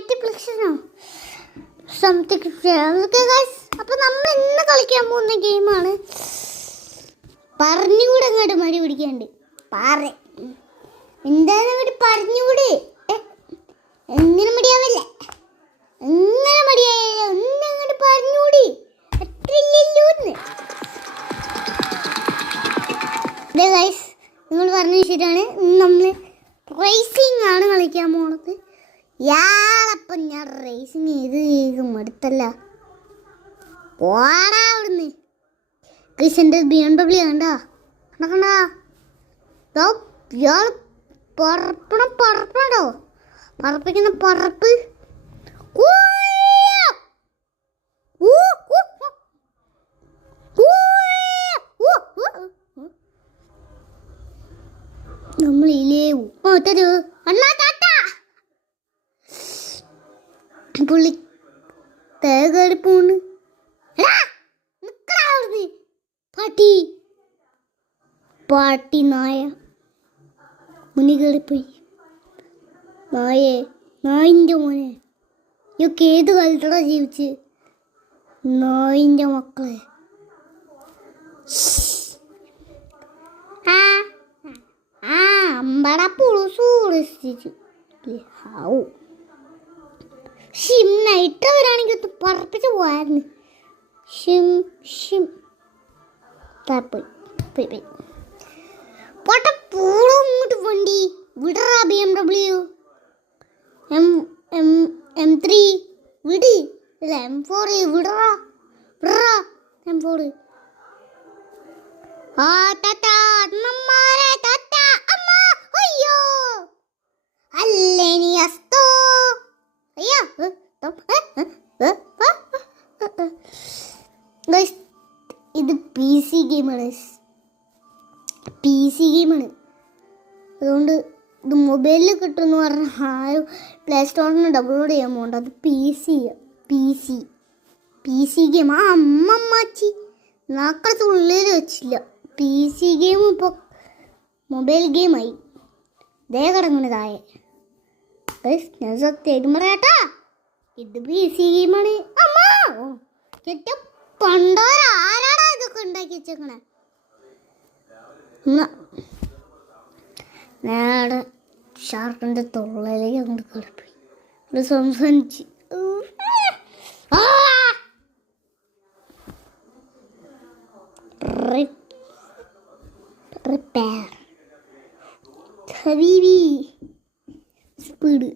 മാറ്റിപ്ലക്ഷനോ something. അപ്പൊ നമ്മൾ ഇന്ന് കളിക്കാൻ പോകുന്ന ഗെയിമാണ് പറഞ്ഞുകൂടെ അങ്ങോട്ട് മടി പിടിക്കാണ്ട് പാറ എന്തായാലും അങ്ങോട്ട് പറഞ്ഞുകൂടെ. എങ്ങനെ മടിയാവല്ലേ, എങ്ങനെ മടിയായാലോ ഒന്ന് അങ്ങോട്ട് പറഞ്ഞുകൂടി. അത്രയില്ലല്ലോന്ന് നിങ്ങൾ പറഞ്ഞത് ശരിയാണ്. നമ്മൾ റേസിംഗ് ആണ് കളിക്കാൻ പോണത്. യാളപ്പം ഞാൻ റേസിങ് ചെയ്ത് മടുത്തല്ല. പോടാ അവിടുന്ന്. എൻ്റെ BMW കണ്ടാ കണ്ടാ ഇയാൾ പറപ്പണോ പറപ്പിക്കുന്ന പറപ്പ്. നമ്മളില്ലേ തരൂ അണ്ണാ താത്ത പുള്ളി തേകടി പോണ്. പാട്ടി പാട്ടി നായ മുനി കയറിപ്പോയി. നായേ നായിൻ്റെ മോനെ ഇയൊക്കെ ഏത് കാലത്തടാ ജീവിച്ച് നായിൻ്റെ മക്കളെ. അമ്പട പുളുസു കുളിച്ചു ഹാവൂ. നൈറ്റ് വരാണെങ്കിൽ ഒന്ന് പറപ്പിച്ച് പോയായിരുന്നു. ഷിം ഷിം പോയി പോയി പോയി പോട്ട പൂളും ഇങ്ങോട്ട് വണ്ടി വിടറാ. BMW M3 വിടി. ഇല്ല M4 വിടറാ വിടറാ M4. ആ താത്ത അണ്ണന്മാരെ താത്ത അമ്മ അയ്യോ അല്ലേ നീ അസ്തോ അയ്യോ. ഇത് PC ഗെയിമാണ്. അതുകൊണ്ട് ഇത് മൊബൈലിൽ കിട്ടുമെന്ന് പറഞ്ഞാൽ ആരും പ്ലേ സ്റ്റോറിൽ നിന്ന് ഡൗൺലോഡ് ചെയ്യാൻ പോകണ്ട. അത് PC ഗെയിം. ആ അമ്മമ്മച്ചി നാക്കടത്ത് ഉള്ളിൽ വെച്ചില്ല. PC ഗെയിം ഇപ്പോൾ മൊബൈൽ ഗെയിമായി. ദേ കിടങ്ങണതായ ഞാൻ സത്യം പറയാട്ടാ. ഇത് PC ഗെയിമാണ്. അമ്മ പണ്ടോരാരാടാ ഇതൊക്കെ ഉണ്ടാക്കി വെച്ചേക്കണേ. നേടെ ഷാർക്കിൻ്റെ തൊള്ളയിലേക്ക് അങ്ങോട്ട് കിടപ്പോയി. അത് സംസാരിച്ച് റിപ്പയർ ഹബീബി സ്പീഡ്